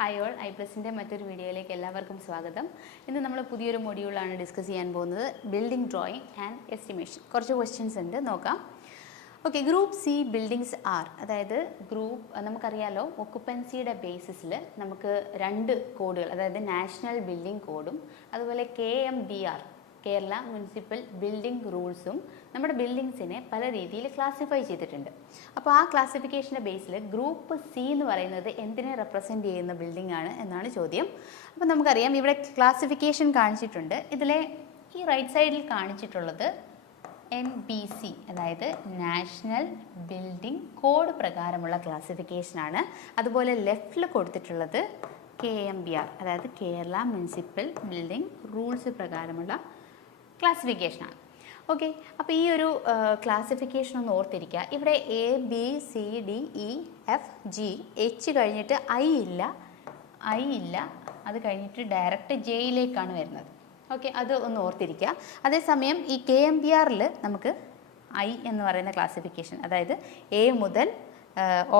Hi all, ഐപ്ലസിൻ്റെ മറ്റൊരു വീഡിയോയിലേക്ക് എല്ലാവർക്കും സ്വാഗതം. ഇന്ന് നമ്മൾ പുതിയൊരു മൊഡ്യൂളാണ് ഡിസ്കസ് ചെയ്യാൻ പോകുന്നത്, ബിൽഡിംഗ് ഡ്രോയിങ് ആൻഡ് എസ്റ്റിമേഷൻ. കുറച്ച് ക്വസ്റ്റ്യൻസ് ഉണ്ട്, നോക്കാം. Okay, group C buildings are, അതായത് നമുക്കറിയാലോ ഒക്കുപ്പൻസിയുടെ ബേസിസിൽ നമുക്ക് രണ്ട് കോഡുകൾ, അതായത് നാഷണൽ ബിൽഡിംഗ് കോഡും അതുപോലെ KMBR കേരള മുനിസിപ്പൽ ബിൽഡിംഗ് റൂൾസും നമ്മുടെ ബിൽഡിങ്സിനെ പല രീതിയിൽ ക്ലാസിഫൈ ചെയ്തിട്ടുണ്ട്. അപ്പോൾ ആ ക്ലാസിഫിക്കേഷൻ്റെ ബേസിൽ ഗ്രൂപ്പ് സി എന്ന് പറയുന്നത് എന്തിനെ റെപ്രസെൻ്റ് ചെയ്യുന്ന ബിൽഡിംഗ് ആണ് എന്നാണ് ചോദ്യം. അപ്പോൾ നമുക്കറിയാം ഇവിടെ ക്ലാസിഫിക്കേഷൻ കാണിച്ചിട്ടുണ്ട്. ഇതിലെ ഈ റൈറ്റ് സൈഡിൽ കാണിച്ചിട്ടുള്ളത് NBC, അതായത് നാഷണൽ ബിൽഡിംഗ് കോഡ് പ്രകാരമുള്ള ക്ലാസിഫിക്കേഷനാണ്. അതുപോലെ ലെഫ്റ്റിൽ കൊടുത്തിട്ടുള്ളത് KMBR, അതായത് കേരള മുനിസിപ്പൽ ബിൽഡിംഗ് റൂൾസ് പ്രകാരമുള്ള ക്ലാസിഫിക്കേഷനാണ്. ഓക്കെ, അപ്പോൾ ഈ ഒരു ക്ലാസിഫിക്കേഷൻ ഒന്ന് ഓർത്തിരിക്കുക. ഇവിടെ ABCDEFGH കഴിഞ്ഞിട്ട് I ഇല്ല, അത് കഴിഞ്ഞിട്ട് ഡയറക്റ്റ് ജെയിലേക്കാണ് വരുന്നത്. ഓക്കെ, അത് ഒന്ന് ഓർത്തിരിക്കുക. അതേസമയം ഈ KMBRൽ നമുക്ക് I എന്ന് പറയുന്ന ക്ലാസിഫിക്കേഷൻ, അതായത് A മുതൽ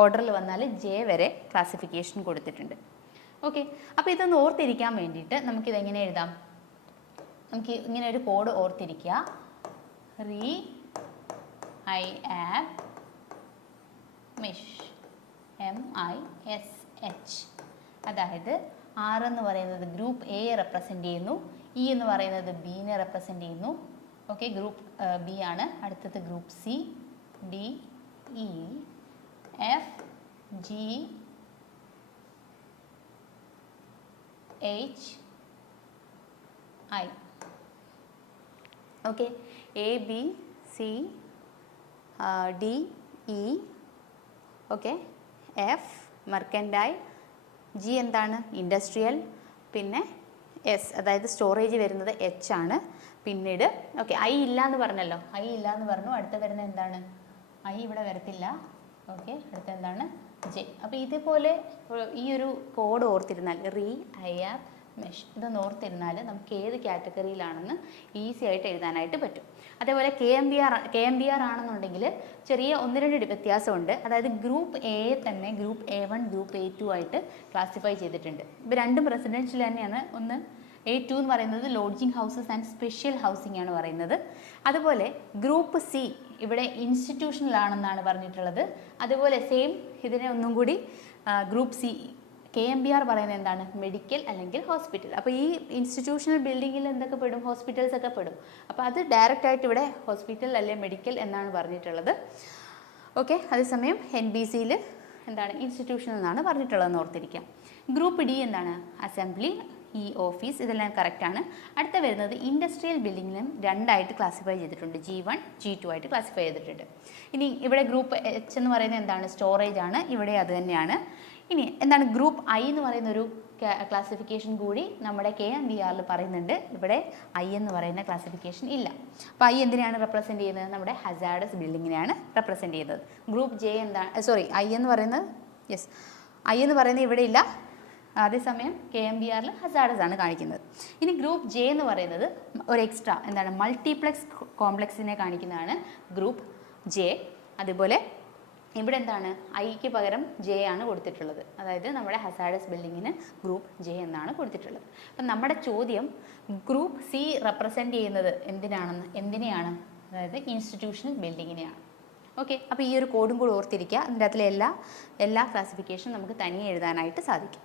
ഓർഡറിൽ വന്നാൽ J വരെ ക്ലാസിഫിക്കേഷൻ കൊടുത്തിട്ടുണ്ട്. ഓക്കെ, അപ്പോൾ ഇതൊന്ന് ഓർത്തിരിക്കാൻ വേണ്ടിയിട്ട് നമുക്കിതെങ്ങനെ എഴുതാം? നമുക്ക് ഇങ്ങനെ ഒരു കോഡ് ഓർത്തിരിക്കുക. MISH, അതായത് R എന്ന് പറയുന്നത് ഗ്രൂപ്പ് എ റെപ്രസെൻ്റ് ചെയ്യുന്നു, E എന്ന് പറയുന്നത് ബിനെ റെപ്രസെൻ്റ് ചെയ്യുന്നു. ഓക്കെ, ഗ്രൂപ്പ് ബി ആണ്. അടുത്തത് group C, DE, FGHI. Okay, ABCDE, okay, F mercantile, G എന്താണ് ഇൻഡസ്ട്രിയൽ, പിന്നെ S അതായത് സ്റ്റോറേജ് വരുന്നത് H ആണ്. പിന്നീട് ഓക്കെ I ഇല്ല എന്ന് പറഞ്ഞല്ലോ, I ഇല്ല എന്ന് പറഞ്ഞു. അടുത്ത വരുന്നത് എന്താണ്? I ഇവിടെ വരത്തില്ല. ഓക്കെ, അടുത്ത എന്താണ്? J. അപ്പോൾ ഇതേപോലെ ഈ ഒരു കോഡ് ഓർത്തിരുന്നാൽ MESH ഇതൊന്ന് ഓർത്തിരുന്നാൽ നമുക്ക് ഏത് കാറ്റഗറിയിലാണെന്ന് ഈസി ആയിട്ട് എഴുതാനായിട്ട് പറ്റും. അതേപോലെ KMBR ആണെന്നുണ്ടെങ്കിൽ ചെറിയ 1-2 വ്യത്യാസമുണ്ട്. അതായത് ഗ്രൂപ്പ് എ തന്നെ ഗ്രൂപ്പ് A1, ഗ്രൂപ്പ് A2 ആയിട്ട് ക്ലാസിഫൈ ചെയ്തിട്ടുണ്ട്. ഇപ്പോൾ രണ്ടും റെസിഡൻഷ്യൽ തന്നെയാണ്. ഒന്ന് A2 എന്ന് പറയുന്നത് lodging houses and special housing ആണ് പറയുന്നത്. അതുപോലെ ഗ്രൂപ്പ് സി ഇവിടെ ഇൻസ്റ്റിറ്റ്യൂഷണലാണെന്നാണ് പറഞ്ഞിട്ടുള്ളത്. അതുപോലെ സെയിം ഇതിനെ ഒന്നും കൂടി ഗ്രൂപ്പ് സി KMBR പറയുന്നത് എന്താണ്? മെഡിക്കൽ അല്ലെങ്കിൽ ഹോസ്പിറ്റൽ. അപ്പോൾ ഈ ഇൻസ്റ്റിറ്റ്യൂഷണൽ ബിൽഡിങ്ങിൽ എന്തൊക്കെ പെടും? ഹോസ്പിറ്റൽസ് ഒക്കെ പെടും. അപ്പോൾ അത് ഡയറക്റ്റ് ആയിട്ട് ഇവിടെ ഹോസ്പിറ്റൽ അല്ലെങ്കിൽ മെഡിക്കൽ എന്നാണ് പറഞ്ഞിട്ടുള്ളത്. ഓക്കെ, അതേസമയം NBCയിൽ എന്താണ്? ഇൻസ്റ്റിറ്റ്യൂഷൻ എന്നാണ് പറഞ്ഞിട്ടുള്ളതെന്ന് ഓർത്തിരിക്കാം. ഗ്രൂപ്പ് ഡി എന്താണ്? അസംബ്ലി, ഓഫീസ്, ഇതെല്ലാം കറക്റ്റാണ്. അടുത്ത വരുന്നത് ഇൻഡസ്ട്രിയൽ ബിൽഡിങ്ങിനും രണ്ടായിട്ട് ക്ലാസിഫൈ ചെയ്തിട്ടുണ്ട്. G1, G2 ആയിട്ട് ക്ലാസിഫൈ ചെയ്തിട്ടുണ്ട്. ഇനി ഇവിടെ ഗ്രൂപ്പ് H എന്ന് പറയുന്നത് എന്താണ്? സ്റ്റോറേജ് ആണ്. ഇവിടെ അത് തന്നെയാണ്. ഇനി എന്താണ്? ഗ്രൂപ്പ് I എന്ന് പറയുന്ന ഒരു ക്ലാസിഫിക്കേഷൻ കൂടി നമ്മുടെ KMBRൽ പറയുന്നുണ്ട്. ഇവിടെ I എന്ന് പറയുന്ന ക്ലാസിഫിക്കേഷൻ ഇല്ല. അപ്പോൾ I എന്തിനെയാണ് റെപ്രസെൻ്റ് ചെയ്യുന്നത്? നമ്മുടെ ഹസാർഡസ് ബിൽഡിങ്ങിനെയാണ് റെപ്രസെൻ്റ് ചെയ്യുന്നത്. ഗ്രൂപ്പ് J എന്താണ്? I എന്ന് പറയുന്നത് I എന്ന് പറയുന്നത് ഇവിടെ ഇല്ല. അതേസമയം KMBRൽ ഹസാർഡസ് ആണ് കാണിക്കുന്നത്. ഇനി ഗ്രൂപ്പ് J എന്ന് പറയുന്നത് ഒരു എക്സ്ട്രാ എന്താണ്? മൾട്ടിപ്ലെക്സ് കോംപ്ലക്സിനെ കാണിക്കുന്നതാണ് ഗ്രൂപ്പ് J. അതുപോലെ ഇവിടെ എന്താണ്? Iക്ക് പകരം J ആണ് കൊടുത്തിട്ടുള്ളത്. അതായത് നമ്മുടെ ഹസാർഡസ് ബിൽഡിങ്ങിന് ഗ്രൂപ്പ് J എന്നാണ് കൊടുത്തിട്ടുള്ളത്. അപ്പം നമ്മുടെ ചോദ്യം ഗ്രൂപ്പ് സി റെപ്രസെൻ്റ് ചെയ്യുന്നത് എന്തിനെയാണ്? അതായത് ഇൻസ്റ്റിറ്റ്യൂഷണൽ ബിൽഡിങ്ങിനെയാണ്. ഓക്കെ, അപ്പോൾ ഈ ഒരു കോഡും കൂടി ഓർത്തിരിക്കുക. അതിൻ്റെ അകത്തിലെ എല്ലാ ക്ലാസിഫിക്കേഷനും നമുക്ക് തനിയെ എഴുതാനായിട്ട് സാധിക്കും.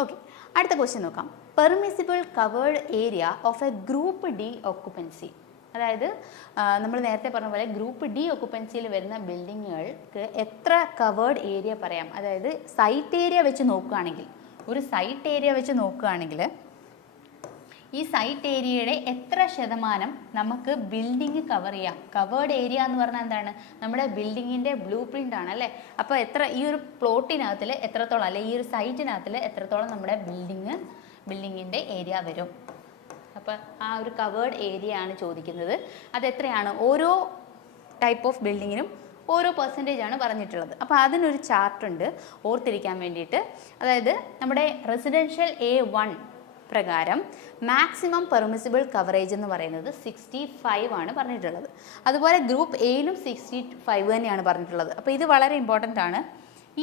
ഓക്കെ, അടുത്ത ക്വസ്റ്റ്യൻ നോക്കാം. Permissible covered area of A group D occupancy, അതായത് നമ്മൾ നേരത്തെ പറഞ്ഞ പോലെ ഗ്രൂപ്പ് ഡി ഒക്കുപ്പൻസിയിൽ വരുന്ന ബിൽഡിങ്ങുകൾക്ക് എത്ര കവേർഡ് ഏരിയ പറയാം? അതായത് സൈറ്റ് ഏരിയ വെച്ച് നോക്കുകയാണെങ്കിൽ, ഒരു സൈറ്റ് ഏരിയ വെച്ച് നോക്കുകയാണെങ്കിൽ ഈ സൈറ്റ് ഏരിയയുടെ എത്ര ശതമാനം നമുക്ക് ബിൽഡിങ് കവർ ചെയ്യാം? കവേർഡ് ഏരിയ എന്ന് പറഞ്ഞാൽ എന്താണ്? നമ്മുടെ ബിൽഡിങ്ങിൻ്റെ ബ്ലൂ പ്രിൻ്റ് ആണ് അല്ലേ? അപ്പോൾ ഈ ഒരു പ്ലോട്ടിനകത്തിൽ എത്രത്തോളം, അല്ലെ ഈ ഒരു സൈറ്റിനകത്തിൽ എത്രത്തോളം നമ്മുടെ ബിൽഡിങ്ങിൻ്റെ ഏരിയ വരും? അപ്പോൾ ആ ഒരു കവേർഡ് ഏരിയ ആണ് ചോദിക്കുന്നത്. അതെത്രയാണ്? ഓരോ ടൈപ്പ് ഓഫ് ബിൽഡിങ്ങിനും ഓരോ പെർസെൻറ്റേജ് ആണ് പറഞ്ഞിട്ടുള്ളത്. അപ്പോൾ അതിനൊരു ചാർട്ടുണ്ട് ഓർത്തിരിക്കാൻ വേണ്ടിയിട്ട്. അതായത് നമ്മുടെ റെസിഡൻഷ്യൽ A1 പ്രകാരം മാക്സിമം പെർമിസിബിൾ കവറേജ് എന്ന് പറയുന്നത് 65 ആണ് പറഞ്ഞിട്ടുള്ളത്. അതുപോലെ ഗ്രൂപ്പ് എയിലും 65 തന്നെയാണ് പറഞ്ഞിട്ടുള്ളത്. അപ്പോൾ ഇത് വളരെ ഇമ്പോർട്ടൻ്റ് ആണ്.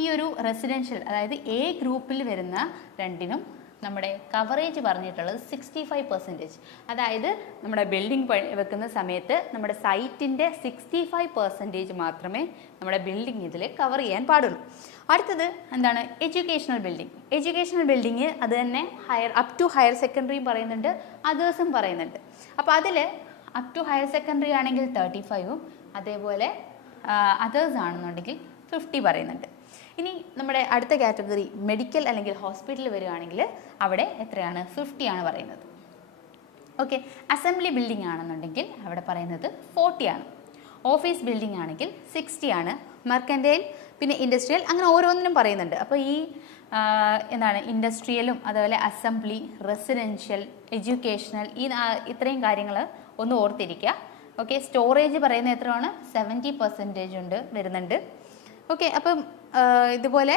ഈ ഒരു റെസിഡൻഷ്യൽ അതായത് എ ഗ്രൂപ്പിൽ വരുന്ന രണ്ടിനും നമ്മുടെ കവറേജ് പറഞ്ഞിട്ടുള്ളത് 65%. അതായത് നമ്മുടെ ബിൽഡിംഗ് വെക്കുന്ന സമയത്ത് നമ്മുടെ സൈറ്റിൻ്റെ 65% മാത്രമേ നമ്മുടെ ബിൽഡിംഗ് ഇതിൽ കവർ ചെയ്യാൻ പാടുള്ളൂ. അടുത്തത് എന്താണ്? Educational building. എഡ്യൂക്കേഷണൽ ബിൽഡിംഗ് അത് തന്നെ അപ് ടു ഹയർ സെക്കൻഡറിയും പറയുന്നുണ്ട്, അതേഴ്സും പറയുന്നുണ്ട്. അപ്പോൾ അതിൽ അപ് ടു ഹയർ സെക്കൻഡറി ആണെങ്കിൽ 35ഉം അതേപോലെ അതേഴ്സ് ആണെന്നുണ്ടെങ്കിൽ 50 പറയുന്നുണ്ട്. ഇനി നമ്മുടെ അടുത്ത കാറ്റഗറി മെഡിക്കൽ അല്ലെങ്കിൽ ഹോസ്പിറ്റൽ വരികയാണെങ്കിൽ അവിടെ എത്രയാണ്? 50 ആണ് പറയുന്നത്. ഓക്കെ, അസംബ്ലി ബിൽഡിംഗ് ആണെന്നുണ്ടെങ്കിൽ അവിടെ പറയുന്നത് 40 ആണ്. ഓഫീസ് ബിൽഡിംഗ് ആണെങ്കിൽ 60 ആണ്. മെർക്കൻറ്റൈൽ പിന്നെ ഇൻഡസ്ട്രിയൽ അങ്ങനെ ഓരോന്നിനും പറയുന്നുണ്ട്. അപ്പോൾ ഈ എന്താണ് ഇൻഡസ്ട്രിയലും അതുപോലെ അസംബ്ലി, റെസിഡൻഷ്യൽ, എഡ്യൂക്കേഷണൽ ഇത്രയും കാര്യങ്ങൾ ഒന്ന് ഓർത്തിരിക്കുക. ഓക്കെ, സ്റ്റോറേജ് പറയുന്നത് എത്രയാണ്? 70% വരുന്നുണ്ട്. ഓക്കെ, അപ്പം ഇതുപോലെ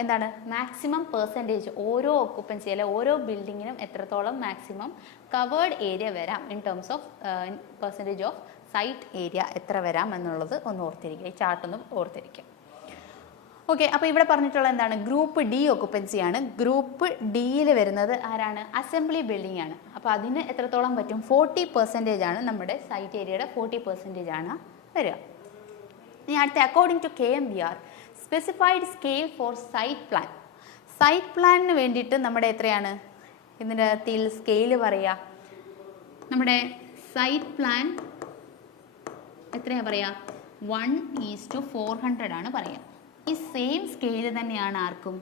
എന്താണ് മാക്സിമം പെർസെൻറ്റേജ് ഓരോ ഒക്കുപ്പൻസി അല്ലെ ഓരോ ബിൽഡിങ്ങിനും എത്രത്തോളം മാക്സിമം കവേർഡ് ഏരിയ വരാം in terms of percentage of site area എത്ര വരാം എന്നുള്ളത് ഒന്ന് ഓർത്തിരിക്കുക. ഈ ചാർട്ടൊന്നും ഓർത്തിരിക്കുക. ഓക്കെ, അപ്പോൾ ഇവിടെ പറഞ്ഞിട്ടുള്ള എന്താണ്? Group D ഒക്കുപ്പൻസിയാണ്. ഗ്രൂപ്പ് ഡിയിൽ വരുന്നത് ആരാണ്? അസംബ്ലി ബിൽഡിംഗ് ആണ്. അപ്പോൾ അതിന് എത്രത്തോളം പറ്റും? 40% ആണ് നമ്മുടെ സൈറ്റ് ഏരിയയുടെ 40% ആണ് വരിക. ഇനി അടുത്ത according to KMBR specified scale for site plan. Site പ്ലാനിന് വേണ്ടിയിട്ട് നമ്മുടെ എത്രയാണ് ഇതിൻ്റെ അകത്തിൽ സ്കെയിൽ പറയുക? നമ്മുടെ സൈറ്റ് പ്ലാൻ എത്രയാണ് പറയുക? 1:400 ആണ് പറയുക. ഈ സെയിം സ്കെയിൽ തന്നെയാണ് ആർക്കും?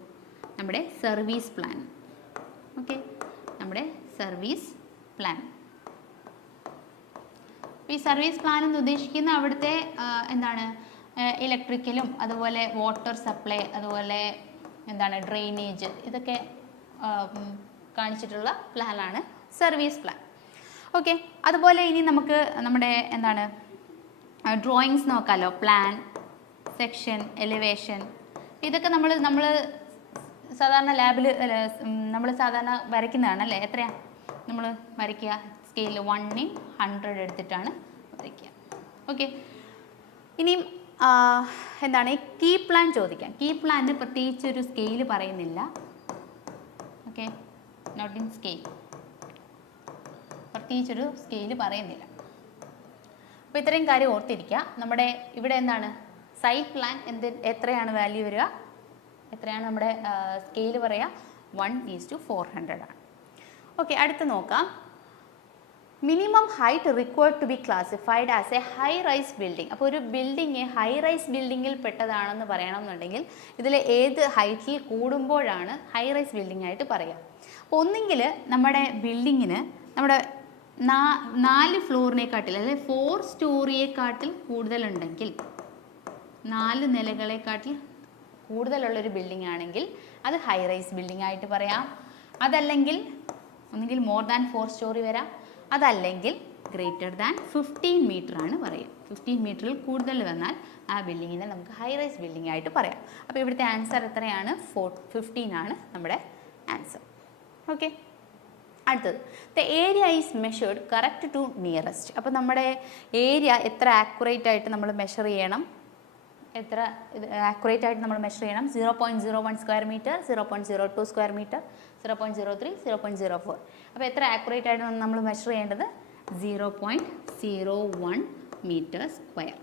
നമ്മുടെ സർവീസ് പ്ലാൻ. ഓക്കെ, നമ്മുടെ സർവീസ് പ്ലാൻ. ഈ സർവീസ് പ്ലാൻ എന്ന് ഉദ്ദേശിക്കുന്ന അവിടുത്തെ എന്താണ് ഇലക്ട്രിക്കലും അതുപോലെ വാട്ടർ സപ്ലൈ അതുപോലെ എന്താണ് ഡ്രെയിനേജ് ഇതൊക്കെ കാണിച്ചിട്ടുള്ള പ്ലാനാണ് സർവീസ് പ്ലാൻ. ഓക്കെ, അതുപോലെ ഇനി നമുക്ക് നമ്മുടെ എന്താണ് ഡ്രോയിങ്സ് നോക്കാമല്ലോ. പ്ലാൻ, സെക്ഷൻ, എലിവേഷൻ ഇതൊക്കെ നമ്മൾ സാധാരണ ലാബിൽ നമ്മൾ സാധാരണ വരയ്ക്കുന്നതാണ് അല്ലേ? എത്രയാണ് നമ്മൾ വരയ്ക്കുക? സ്കെയിൽ 1:100 എടുത്തിട്ടാണ് വരയ്ക്കുക. ഓക്കെ, ഇനിയും എന്താണ് കീ പ്ലാൻ ചോദിക്കാം. കീ പ്ലാനിന് പ്രത്യേകിച്ച് ഒരു സ്കെയിൽ പറയുന്നില്ല. ഓക്കെ, നോട്ട് ഇൻ സ്കെയിൽ, പ്രത്യേകിച്ചൊരു സ്കെയിൽ പറയുന്നില്ല. അപ്പോൾ ഇത്രയും കാര്യം ഓർത്തിരിക്കുക. നമ്മുടെ ഇവിടെ എന്താണ് സൈറ്റ് പ്ലാൻ എത്രയാണ് വാല്യൂ വരിക? എത്രയാണ് നമ്മുടെ സ്കെയിൽ പറയുക? 1:400 ആണ്. ഓക്കെ, അടുത്ത് നോക്കാം. Minimum height required to be classified as a high rise building. അപ്പോൾ ഒരു ബിൽഡിങ് ഹൈ റൈസ് ബിൽഡിങ്ങിൽ പെട്ടതാണെന്ന് പറയണമെന്നുണ്ടെങ്കിൽ ഇതിൽ ഏത് ഹൈറ്റിൽ കൂടുമ്പോഴാണ് ഹൈ റൈസ് ബിൽഡിംഗ് ആയിട്ട് പറയുക? അപ്പോൾ ഒന്നെങ്കിൽ നമ്മുടെ ബിൽഡിങ്ങിന് നമ്മുടെ 4 ഫ്ലോറിനെക്കാട്ടിൽ അല്ലെങ്കിൽ 4 സ്റ്റോറിയെക്കാട്ടിൽ കൂടുതലുണ്ടെങ്കിൽ, 4 നിലകളെക്കാട്ടിൽ കൂടുതലുള്ളൊരു ബിൽഡിംഗ് ആണെങ്കിൽ അത് ഹൈ റൈസ് ബിൽഡിംഗ് ആയിട്ട് പറയാം. അതല്ലെങ്കിൽ ഒന്നുകിൽ മോർ ദാൻ 4 സ്റ്റോറി വരാം, അതല്ലെങ്കിൽ ഗ്രേറ്റർ ദാൻ 15 മീറ്റർ ആണ് പറയുക. 15 മീറ്ററിൽ കൂടുതൽ വന്നാൽ ആ ബിൽഡിങ്ങിനെ നമുക്ക് ഹൈ റൈസ് ബിൽഡിംഗ് ആയിട്ട് പറയാം. അപ്പോൾ ഇവിടുത്തെ ആൻസർ എത്രയാണ്? 15 ആണ് നമ്മുടെ ആൻസർ. ഓക്കെ, അടുത്തത് the area is measured correct to nearest. അപ്പോൾ നമ്മുടെ ഏരിയ എത്ര ആക്യുറേറ്റ് ആയിട്ട് നമ്മൾ മെഷർ ചെയ്യണം? എത്ര ആക്യുറേറ്റ് ആയിട്ട് നമ്മൾ മെഷർ ചെയ്യണം? 0.01 സ്ക്വയർ മീറ്റർ, 0.02 സ്ക്വയർ മീറ്റർ, 0.03, 0.04. അപ്പോൾ എത്ര ആക്യുറേറ്റ് ആയിട്ടാണ് നമ്മൾ മെഷർ ചെയ്യേണ്ടത്? 0.01 മീറ്റർ സ്ക്വയർ.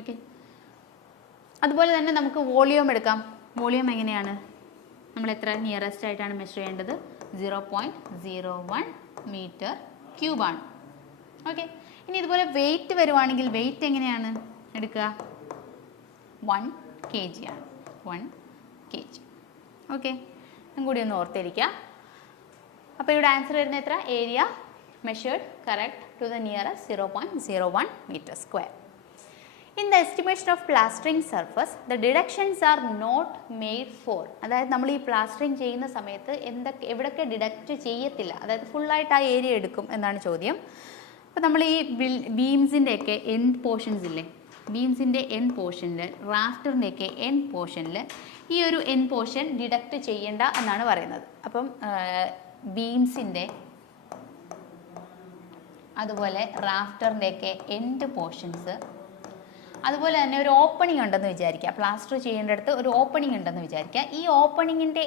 ഓക്കെ, അതുപോലെ തന്നെ നമുക്ക് വോളിയം എടുക്കാം. വോളിയം എങ്ങനെയാണ്? നമ്മൾ എത്ര നിയറസ്റ്റ് ആയിട്ടാണ് മെഷർ ചെയ്യേണ്ടത്? 0.01 മീറ്റർ ക്യൂബാണ്. ഓക്കെ, ഇനി ഇതുപോലെ വെയിറ്റ് വരുവാണെങ്കിൽ വെയിറ്റ് എങ്ങനെയാണ് എടുക്കുക? 1 kg ആണ്. 1 kg. ഓക്കെ, ഇതും കൂടി ഒന്ന് ഓർത്തിരിക്കുക. അപ്പോൾ ഇവിടെ ആൻസർ വരുന്നത് എത്ര? Area measured correct to the nearest 0.01 metre square. In the estimation of plastering surface the deductions are not made for. അതായത് നമ്മൾ ഈ പ്ലാസ്റ്ററിംഗ് ചെയ്യുന്ന സമയത്ത് എവിടെയൊക്കെ ഡിഡക്റ്റ് ചെയ്യത്തില്ല, അതായത് ഫുള്ളായിട്ട് ആ ഏരിയ എടുക്കും എന്നാണ് ചോദ്യം. അപ്പോൾ നമ്മൾ ഈ ബീംസിൻ്റെയൊക്കെ എൻഡ് പോർഷൻസ് ഇല്ലേ, ബീംസിൻ്റെ എൻ പോർഷനിൽ, റാഫ്റ്ററിൻ്റെയൊക്കെ എൻ പോർഷനിൽ ഈ ഒരു എൻ പോർഷൻ ഡിഡക്റ്റ് ചെയ്യേണ്ട എന്നാണ് പറയുന്നത്. അപ്പം ബീംസിൻ്റെ അതുപോലെ റാഫ്റ്ററിൻ്റെയൊക്കെ എൻഡ് പോർഷൻസ് അതുപോലെ തന്നെ ഒരു ഓപ്പണിംഗ് ഉണ്ടെന്ന് വിചാരിക്കുക, പ്ലാസ്റ്റർ ചെയ്യേണ്ടടുത്ത് ഒരു ഓപ്പണിംഗ് ഉണ്ടെന്ന് വിചാരിക്കുക. ഈ ഓപ്പണിങ്ങിൻ്റെ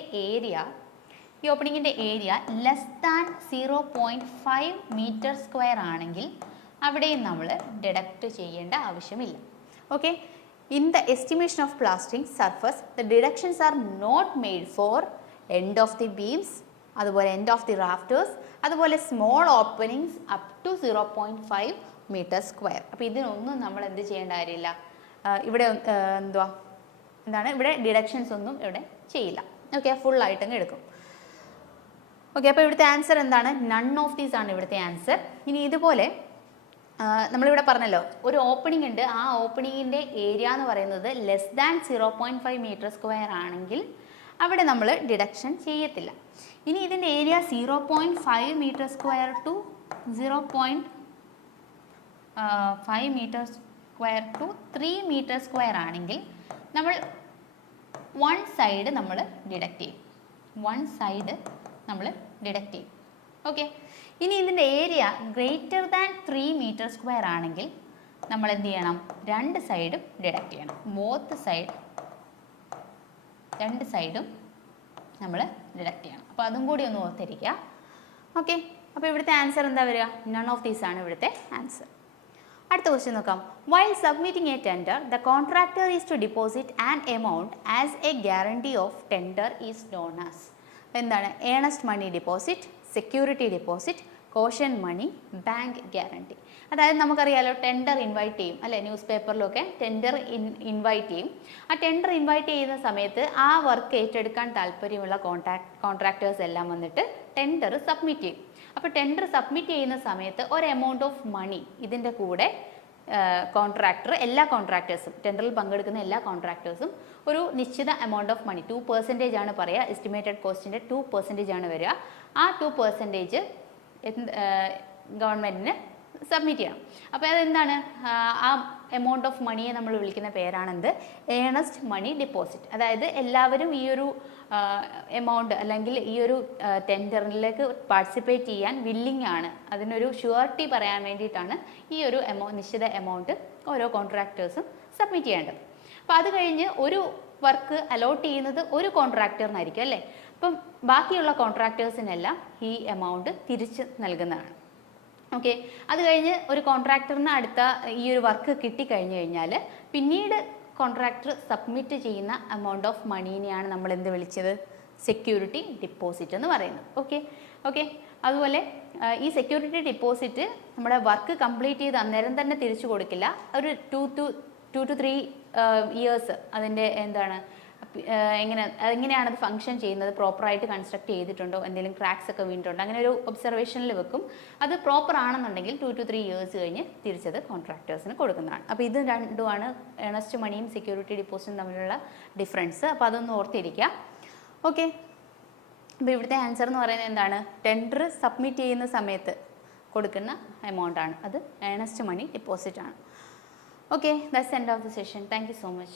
area less than 0.5 metre square ആണെങ്കിൽ അവിടെയും നമ്മൾ ഡിഡക്റ്റ് ചെയ്യേണ്ട ആവശ്യമില്ല. Okay, in the estimation of plastering surface the deductions are not made for end of the beams, അതുപോലെ എൻഡ് ഓഫ് ദി റാഫ്റ്റേഴ്സ്, അതുപോലെ small openings up to 0.5 metre square. അപ്പോൾ ഇതിനൊന്നും നമ്മൾ എന്ത് ചെയ്യേണ്ട കാര്യമില്ല, ഇവിടെ ഇവിടെ ഡിഡക്ഷൻസ് ഒന്നും ഇവിടെ ചെയ്യില്ല. ഓക്കെ, ഫുള്ളായിട്ടങ്ങ് എടുക്കും. ഓക്കെ, അപ്പോൾ ഇവിടുത്തെ ആൻസർ എന്താണ്? നൺ ഓഫ് ദീസ് ആണ് ഇവിടുത്തെ ആൻസർ. ഇനി ഇതുപോലെ നമ്മളിവിടെ പറഞ്ഞല്ലോ ഒരു ഓപ്പണിംഗ് ഉണ്ട്, ആ ഓപ്പണിങ്ങിൻ്റെ ഏരിയ എന്ന് പറയുന്നത് ലെസ് ദാൻ 0.5 മീറ്റർ സ്ക്വയർ ആണെങ്കിൽ അവിടെ നമ്മൾ ഡിഡക്ഷൻ ചെയ്യത്തില്ല. ഇനി ഇതിൻ്റെ area 0.5 metre square to 0.5 metre square to 3 metre square ആണെങ്കിൽ നമ്മൾ വൺ സൈഡ് നമ്മൾ ഡിഡക്റ്റ് ചെയ്യും. ഓക്കെ, ഇനി ഇതിൻ്റെ area greater than 3 metre square ആണെങ്കിൽ നമ്മൾ എന്ത് ചെയ്യണം? രണ്ട് സൈഡും ഡിഡക്റ്റ് ചെയ്യണം. രണ്ട് സൈഡും നമ്മൾ ഡിഡക്റ്റ് ചെയ്യണം. അപ്പോൾ അതും കൂടി ഒന്ന് ഓർത്തിരിക്കുക. ഓക്കെ, അപ്പോൾ ഇവിടുത്തെ ആൻസർ എന്താ വരിക? നൺ ഓഫ് ദീസ് ആണ് ഇവിടുത്തെ ആൻസർ. അടുത്ത ക്വസ്റ്റ്യൻ നോക്കാം. While submitting a tender the contractor is to deposit an amount as a guarantee of tender is known as. എന്താണ്? Earnest money deposit, security deposit, caution money, bank guarantee. അതായത് നമുക്കറിയാലോ tender invite ചെയ്യും അല്ലേ, news പേപ്പറിലൊക്കെ tender invite ചെയ്യും. ആ tender invite ചെയ്യുന്ന സമയത്ത് ആ വർക്ക് ഏറ്റെടുക്കാൻ താല്പര്യമുള്ള കോൺട്രാക്ടേഴ്സ് എല്ലാം വന്നിട്ട് ടെൻഡർ സബ്മിറ്റ് ചെയ്യും. അപ്പോൾ ടെൻഡർ സബ്മിറ്റ് ചെയ്യുന്ന സമയത്ത് ഒരു എമൗണ്ട് ഓഫ് മണി ഇതിൻ്റെ കൂടെ കോൺട്രാക്ടർ, എല്ലാ കോൺട്രാക്ടേഴ്സും, ടെൻഡറിൽ പങ്കെടുക്കുന്ന എല്ലാ കോൺട്രാക്ടേഴ്സും ഒരു നിശ്ചിത എമൗണ്ട് ഓഫ് മണി 2% ആണ് പറയുക. എസ്റ്റിമേറ്റഡ് കോസ്റ്റിൻ്റെ 2% ആണ് വരിക. ആ 2% ഗവൺമെൻറ്റിന് സബ്മിറ്റ് ചെയ്യണം. അപ്പോൾ അതെന്താണ്? ആ എമൗണ്ട് ഓഫ് മണിയെ നമ്മൾ വിളിക്കുന്ന പേരാണെന്ത്? Ernest money deposit. അതായത് എല്ലാവരും ഈ ഒരു എമൗണ്ട് അല്ലെങ്കിൽ ഈ ഒരു ടെൻഡറിലേക്ക് പാർട്ടിസിപ്പേറ്റ് ചെയ്യാൻ വില്ലിംഗ് ആണ്, അതിനൊരു ഷുവർട്ടി പറയാൻ വേണ്ടിയിട്ടാണ് ഈ ഒരു നിശ്ചിത എമൗണ്ട് ഓരോ കോൺട്രാക്ടേഴ്സും സബ്മിറ്റ് ചെയ്യേണ്ടത്. അപ്പോൾ അത് കഴിഞ്ഞ് ഒരു വർക്ക് അലോട്ട് ചെയ്യുന്നത് ഒരു കോൺട്രാക്ടറിനായിരിക്കും അല്ലേ. അപ്പം ബാക്കിയുള്ള കോൺട്രാക്ടേഴ്സിനെല്ലാം ഈ എമൗണ്ട് തിരിച്ച് നൽകുന്നതാണ്. ഓക്കെ, അത് കഴിഞ്ഞ് ഒരു കോൺട്രാക്ടറിന് അടുത്ത ഈ ഒരു വർക്ക് കിട്ടിക്കഴിഞ്ഞ് കഴിഞ്ഞാൽ പിന്നീട് കോൺട്രാക്ടർ സബ്മിറ്റ് ചെയ്യുന്ന എമൗണ്ട് ഓഫ് മണീനെയാണ് നമ്മൾ എന്ത് വിളിച്ചത്? സെക്യൂരിറ്റി ഡിപ്പോസിറ്റ് എന്ന് പറയുന്നത്. ഓക്കെ, അതുപോലെ ഈ സെക്യൂരിറ്റി ഡിപ്പോസിറ്റ് നമ്മുടെ വർക്ക് കംപ്ലീറ്റ് ചെയ്ത് അന്നേരം തന്നെ തിരിച്ചു കൊടുക്കില്ല. ഒരു 2 to 3 ഇയേഴ്സ് അതിൻ്റെ എങ്ങനെയാണ് അത് ഫംഗ്ഷൻ ചെയ്യുന്നത്, പ്രോപ്പറായിട്ട് കൺസ്ട്രക്ട് ചെയ്തിട്ടുണ്ടോ, എന്തെങ്കിലും ക്രാക്സ് ഒക്കെ വീണിട്ടുണ്ടോ, അങ്ങനെ ഒരു ഒബ്സർവേഷനിൽ വെക്കും. അത് പ്രോപ്പർ ആണെന്നുണ്ടെങ്കിൽ 2 to 3 ഇയേഴ്സ് കഴിഞ്ഞ് തിരിച്ചത് കോൺട്രാക്ടേഴ്സിന് കൊടുക്കുന്നതാണ്. അപ്പോൾ ഇത് രണ്ടുമാണ് ഏണസ്റ്റ് മണിയും സെക്യൂരിറ്റി ഡിപ്പോസിറ്റും തമ്മിലുള്ള ഡിഫറൻസ്. അപ്പോൾ അതൊന്ന് ഓർത്തിരിക്കുക. ഓക്കെ, അപ്പോൾ ഇവിടുത്തെ ആൻസർ എന്ന് പറയുന്നത് എന്താണ്? ടെൻഡർ സബ്മിറ്റ് ചെയ്യുന്ന സമയത്ത് കൊടുക്കുന്ന എമൗണ്ട് ആണ്, അത് ഏണസ്റ്റ് മണി ഡിപ്പോസിറ്റ് ആണ്. Okay, that's the end of the session. Thank you so much.